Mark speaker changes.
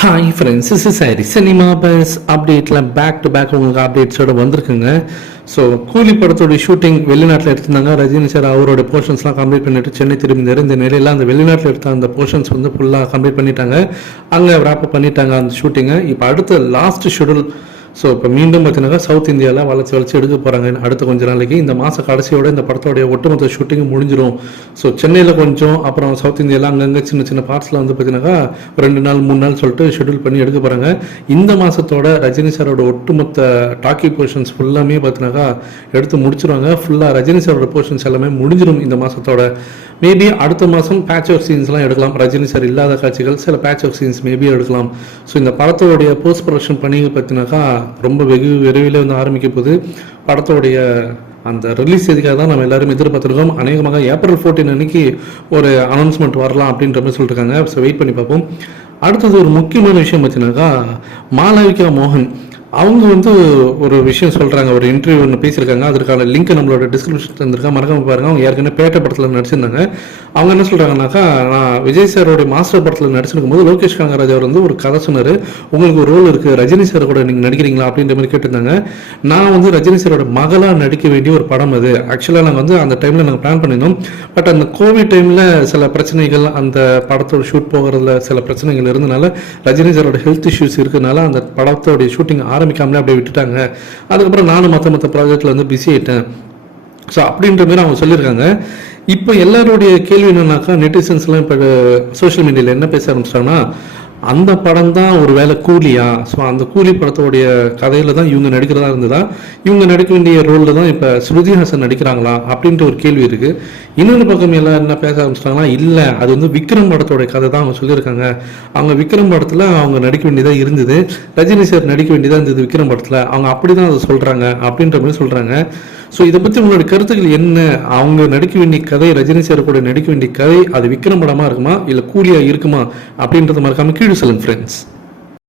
Speaker 1: Hi friends is is Hari cinema buzz அப்டேட்டில் back to back உங்களுக்கு அப்டேட்ஸோட வந்திருக்குங்க. ஸோ கூலி படத்தோடைய ஷூட்டிங் வெளிநாட்டில் எடுத்திருந்தாங்க. ரஜினி சார் அவரோட போர்ஷன்ஸ்லாம் கம்ப்ளீட் பண்ணிட்டு சென்னை திரும்பினார் இந்த நிலையில் அந்த வெளிநாட்டில் எடுத்த அந்த போர்ஷன்ஸ் வந்து ஃபுல்லாக கம்ப்ளீட் பண்ணிட்டாங்க. அங்கே ரேப்பப் பண்ணிட்டாங்க அந்த ஷூட்டிங்கை இப்போ அடுத்த லாஸ்ட் ஷெடியூல் ஸோ இப்போ மீண்டும் பார்த்தீங்கன்னா சவுத் இந்தியாவில் வளர்ச்சி வளர்ச்சி எடுக்க போகிறாங்க அடுத்த கொஞ்ச நாளைக்கு இந்த மாத கடைசியோட இந்த படத்தோடைய ஒட்டுமொத்த ஷூட்டிங் முடிஞ்சிடும் ஸோ சென்னையில் கொஞ்சம் அப்புறம் சவுத் இந்தியாவில் அங்கங்கே சின்ன சின்ன பார்ட்ஸில் வந்து பார்த்தீங்கன்னாக்கா ரெண்டு நாள் மூணு நாள் சொல்லிட்டு ஷெட்யூல் பண்ணி எடுக்க போகிறாங்க இந்த மாதத்தோட ரஜினி சாரோட ஒட்டுமொத்த டாக்கி போர்ஷன்ஸ் ஃபுல்லாமே பார்த்தீங்கன்னாக்கா எடுத்து முடிச்சிருவாங்க. ஃபுல்லாக ரஜினி சாரோட போர்ஷன்ஸ் எல்லாமே முடிஞ்சிடும் இந்த மாதத்தோட மேபி அடுத்த மாதம் பேட்ச் ஆஃப் சீன்ஸ்லாம் எடுக்கலாம். ரஜினி சார் இல்லாத காட்சிகள் சில பேட்ச் ஆஃப் சீன்ஸ் மேபி எடுக்கலாம். ஸோ இந்த படத்தோடைய போஸ்ட் ப்ரொடக்ஷன் பண்ணி பார்த்தினாக்கா ரொம்ப வெகு விரைவில் வந்து ஆரம்பிக்க போது படத்தோடைய அந்த ரிலீஸ் தேதிக்காக தான் நம்ம எல்லாரும் எதிர்பார்த்துருக்கோம் அநேகமாக ஏப்ரல் 14 அன்னைக்கு ஒரு அனௌன்ஸ்மெண்ட் வரலாம் அப்படின்ற மாதிரி சொல்லியிருக்காங்க ஸோ வெயிட் பண்ணி பார்ப்போம். அடுத்தது ஒரு முக்கியமான விஷயம் பார்த்தீங்கன்னாக்கா மாளவிகா மோகன் அவங்க வந்து ஒரு விஷயம் சொல்கிறாங்க ஒரு இன்டர்வியூ ஒன்று பேசியிருக்காங்க அதற்கான லிங்க் நம்மளோட டிஸ்கிரிப்ஷன் தந்திருக்கா மறக்காமல் பாருங்கள் அவங்க ஏற்கனவே பேட்டை படத்தில் நடிச்சிருந்தாங்க. அவங்க என்ன சொல்கிறாங்கனாக்கா நான் விஜய் சாரோட மாஸ்டர் படத்தில் நடிச்சிருக்கும் போது லோகேஷ் கனகராஜ் அவர் வந்து ஒரு கதை சொன்னார். உங்களுக்கு ஒரு ரோல் இருக்குது ரஜினி சார் கூட நீங்கள் நடிக்கிறீங்களா? அப்படின்ற மாதிரி கேட்டிருந்தாங்க. நான் வந்து ரஜினி சாரோட மகளாக நடிக்க வேண்டிய ஒரு படம் அது. ஆக்சுவலாக நாங்கள் வந்து அந்த டைமில் நாங்கள் பிளான் பண்ணியிருந்தோம். பட் அந்த கோவிட் டைமில் சில பிரச்சனைகள் அந்த படத்தோட ஷூட் போகிறதுல சில பிரச்சனைகள் இருந்தனால ரஜினி சாரோட ஹெல்த் இஷ்யூஸ் இருக்கனால அந்த படத்தோடைய ஷூட்டிங் ஆரம்பிக்காமலே அப்படியே விட்டுட்டாங்க. அதுக்கப்புறம் நானும் மற்ற மற்ற ப்ராஜெக்டில் வந்து பிஸி ஆகிட்டேன் ஸோ அப்படின்ற மாதிரி அவங்க சொல்லியிருக்காங்க. இப்போ எல்லாருடைய கேள்வி என்னன்னாக்கா நெட்டிசன்ஸ்லாம் இப்போ சோஷியல் மீடியாவில் என்ன பேச ஆரம்பிச்சிட்டாங்கன்னா அந்த படம் தான் ஒரு வேலை கூலியா? ஸோ அந்த கூலி படத்தோடைய கதையில தான் இவங்க நடிக்கிறதா இருந்ததா? இவங்க நடிக்க வேண்டிய ரோலில் தான் இப்போ ஸ்ருதி ஹாசன் நடிக்கிறாங்களா? அப்படின்ற ஒரு கேள்வி இருக்குது இன்னொரு பக்கம் எல்லாம் என்ன பேச ஆரம்பிச்சிட்டாங்கன்னா இல்லை அது வந்து விக்ரம் படத்தோட கதை தான் அவங்க சொல்லியிருக்காங்க. அவங்க விக்ரம் படத்தில் அவங்க நடிக்க வேண்டியதாக இருந்தது. ரஜினி சார் நடிக்க வேண்டியதாக இருந்தது விக்ரம் படத்தில். அவங்க அப்படி தான் அதை சொல்கிறாங்க அப்படின்ற மாதிரி சொல்கிறாங்க ஸோ இதை பற்றி உங்களோட கருத்துக்கள் என்ன? அவங்க நடிக்க வேண்டிய கதை ரஜினி சார் கூட நடிக்க வேண்டிய கதை அது விக்ரம் படமாக இருக்குமா? இல்லை கூலியாக இருக்குமா? அப்படின்றத மறக்காமல் கீழே சொல்லுங்க ஃப்ரெண்ட்ஸ்